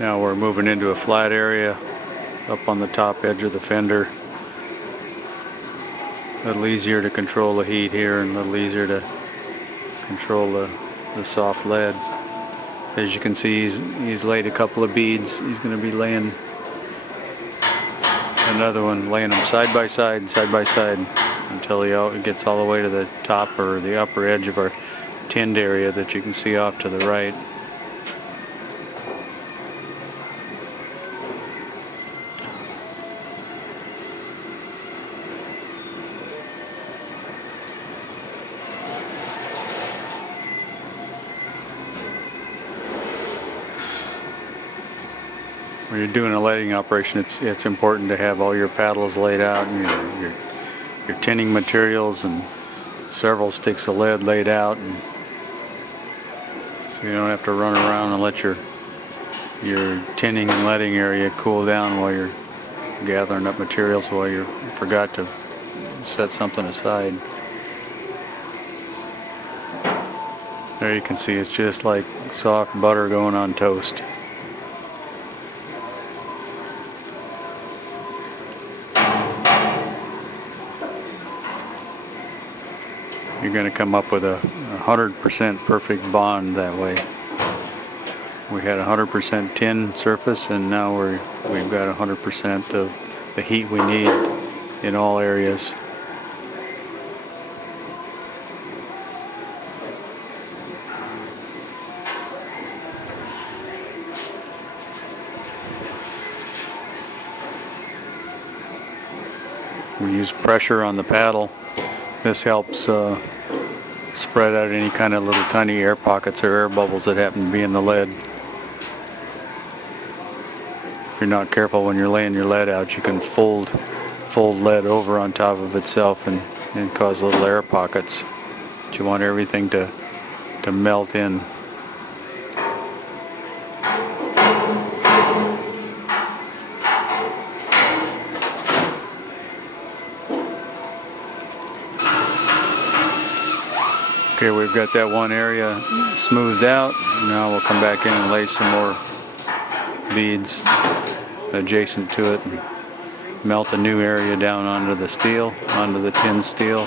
Now we're moving into a flat area up on the top edge of the fender. A little easier to control the heat here and a little easier to control the soft lead. As you can see, he's laid a couple of beads. He's going to be laying another one, laying them side by side, until he gets all the way to the top or the upper edge of our tinned area that you can see off to the right. When you're doing a leading operation, it's important to have all your paddles laid out and your tinning materials and several sticks of lead laid out, and so you don't have to run around and let your tinning and leading area cool down while you're gathering up materials while you forgot to set something aside. There you can see it's just like soft butter going on toast. You're going to come up with a 100% perfect bond that way. We had 100% tin surface, and now we've got 100% of the heat we need in all areas. We use pressure on the paddle. This helps spread out any kind of little tiny air pockets or air bubbles that happen to be in the lead. If you're not careful when you're laying your lead out, you can fold lead over on top of itself and cause little air pockets. But you want everything to melt in. Okay, we've got that one area smoothed out. Now we'll come back in and lay some more beads adjacent to it and melt a new area down onto the steel, onto the tin steel,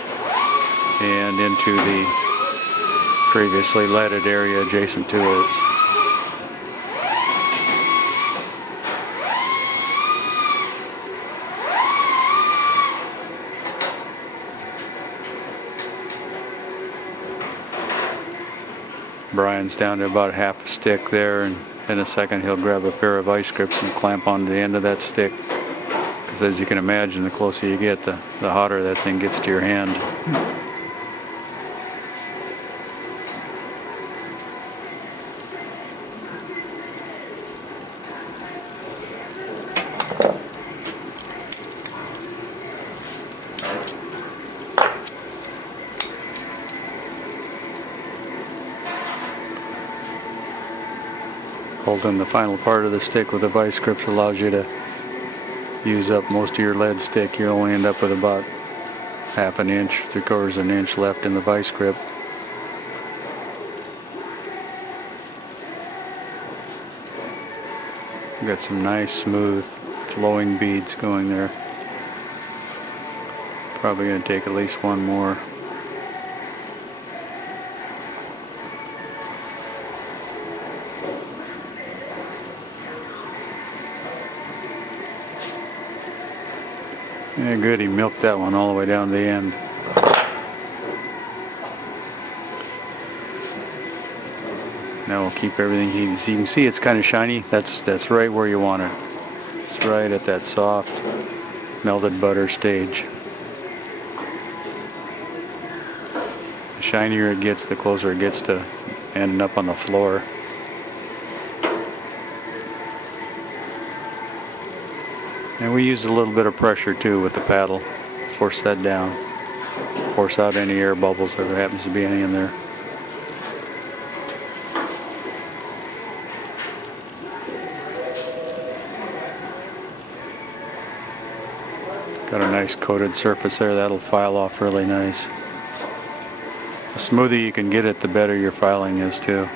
and into the previously leaded area adjacent to it. Brian's down to about half a stick there, and in a second he'll grab a pair of vice grips and clamp onto the end of that stick, because as you can imagine, the closer you get, the hotter that thing gets to your hand. Holding the final part of the stick with the vice grips allows you to use up most of your lead stick. You only end up with about half an inch, 3/4 of an inch left in the vice grip. Got some nice smooth flowing beads going there. Probably going to take at least one more. Yeah, good, he milked that one all the way down to the end. Now we'll keep everything heated. So you can see it's kind of shiny. That's right where you want it. It's right at that soft melted butter stage. The shinier it gets, the closer it gets to ending up on the floor. And we use a little bit of pressure too with the paddle. Force that down. Force out any air bubbles if there happens to be any in there. Got a nice coated surface there. That'll file off really nice. The smoother you can get it, the better your filing is too.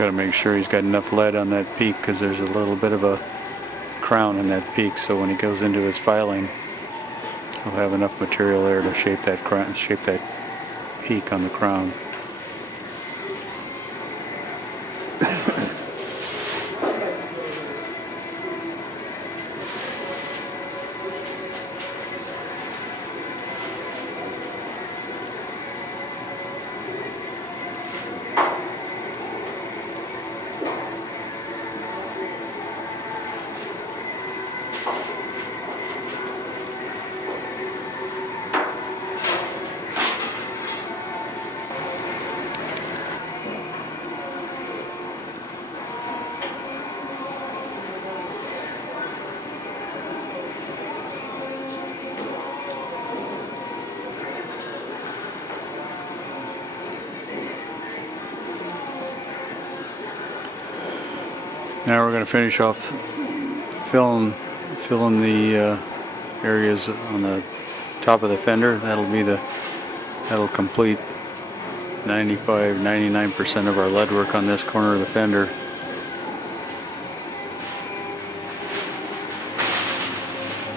Got to make sure he's got enough lead on that peak, because there's a little bit of a crown in that peak, so when he goes into his filing, he'll have enough material there to shape that crown, shape that peak on the crown. Now we're going to finish off filling the areas on the top of the fender. That'll complete 95-99% of our lead work on this corner of the fender.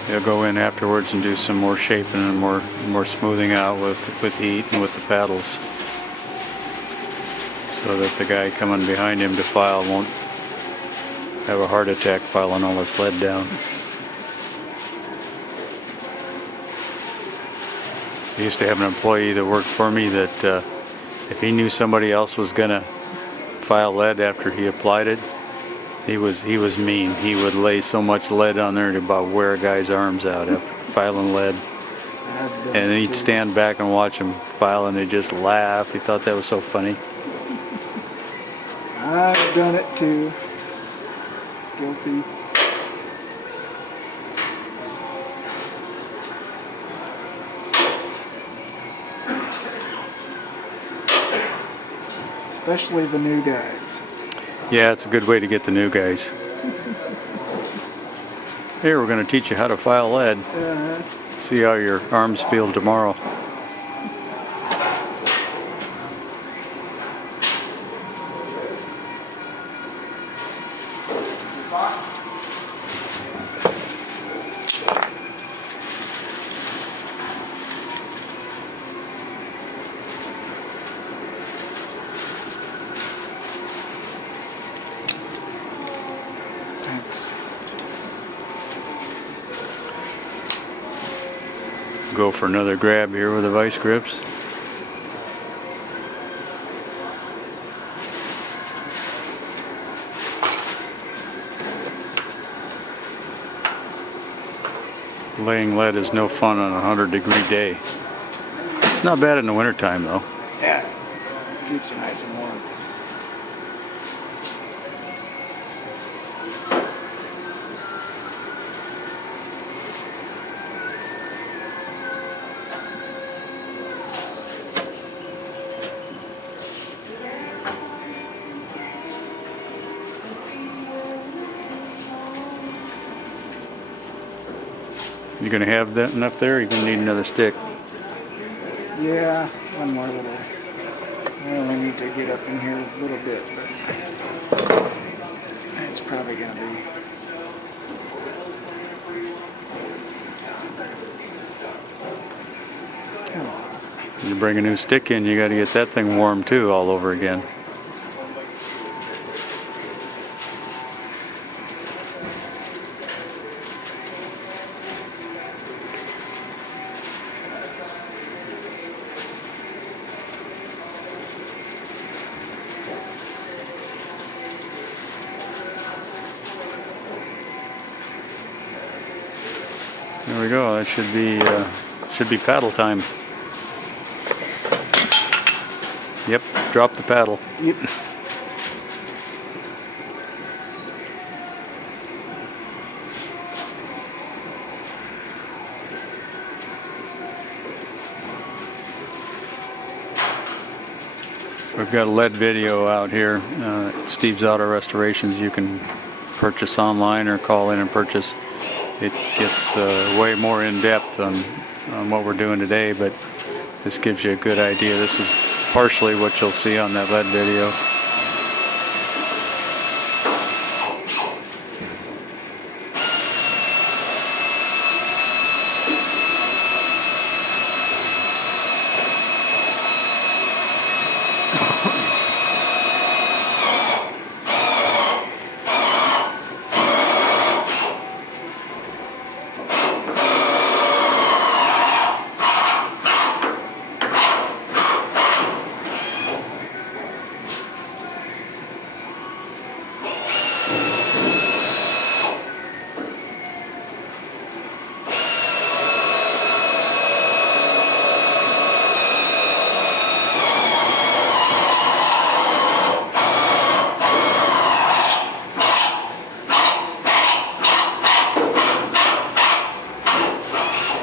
They'll go in afterwards and do some more shaping and more smoothing out with heat and with the paddles, so that the guy coming behind him to file won't have a heart attack filing all this lead down. I used to have an employee that worked for me that if he knew somebody else was gonna file lead after he applied it, he was mean. He would lay so much lead on there to about wear a guy's arms out after filing lead. And then he'd stand back and watch him file, and he'd just laugh. He thought that was so funny. I've done it too. Guilty. Especially the new guys. Yeah, it's a good way to get the new guys. Here, we're going to teach you how to file lead. See how your arms feel tomorrow. Thanks. Go for another grab here with the vice grips. Laying lead is no fun on a 100-degree day. It's not bad in the wintertime though. Yeah, keeps you nice and warm. You gonna have that enough there? Or you gonna need another stick? Yeah, one more little. I only need to get up in here a little bit, but it's probably gonna be. Come on. You bring a new stick in, you gotta get that thing warm too all over again. There we go. That should be paddle time. Yep, drop the paddle. Yep. We've got a lead video out here. Steve's Auto Restorations. You can purchase online or call in and purchase. It gets way more in depth on what we're doing today, but this gives you a good idea. This is partially what you'll see on that lead video.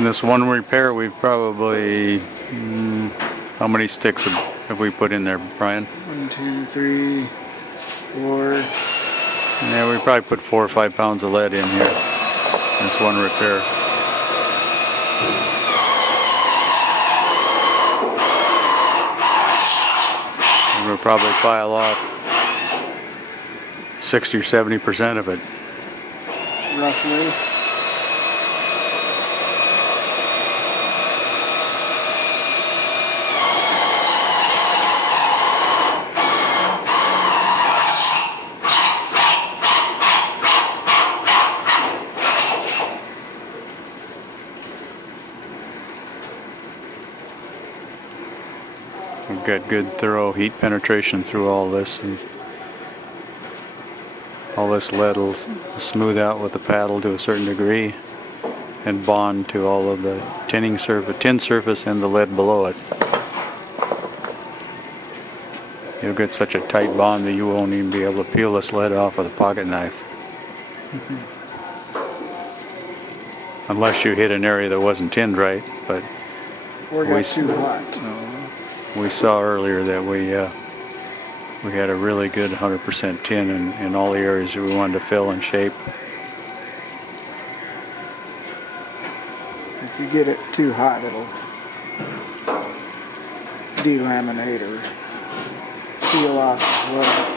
In this one repair, we've probably, how many sticks have we put in there, Brian? 1, 2, 3, 4. Yeah, we probably put 4 or 5 pounds of lead in here. This one repair. And we'll probably file off 60 or 70% of it. Roughly. We've got good thorough heat penetration through all this, and all this lead will smooth out with the paddle to a certain degree and bond to all of the tin surface and the lead below it. You'll get such a tight bond that you won't even be able to peel this lead off with a pocket knife. Unless you hit an area that wasn't tinned right, but Or got too hot. we saw earlier that we had a really good 100% tin in all the areas that we wanted to fill and shape. If you get it too hot, it'll delaminate or peel off as well.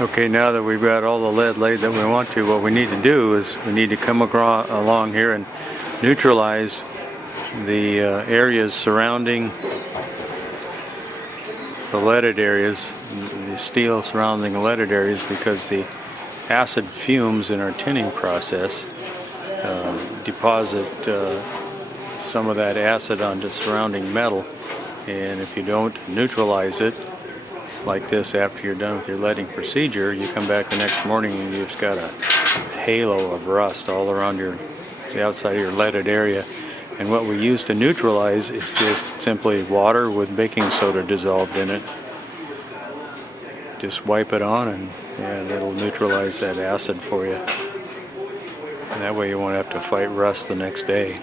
Okay, now that we've got all the lead laid that we want to, what we need to do is we need to come along here and neutralize the areas surrounding the leaded areas, the steel surrounding the leaded areas, because the acid fumes in our tinning process deposit some of that acid onto surrounding metal, and if you don't neutralize it like this after you're done with your leading procedure, you come back the next morning and you've got a halo of rust all around the outside of your leaded area. And what we use to neutralize is just simply water with baking soda dissolved in it. Just wipe it on and it'll neutralize that acid for you. And that way you won't have to fight rust the next day.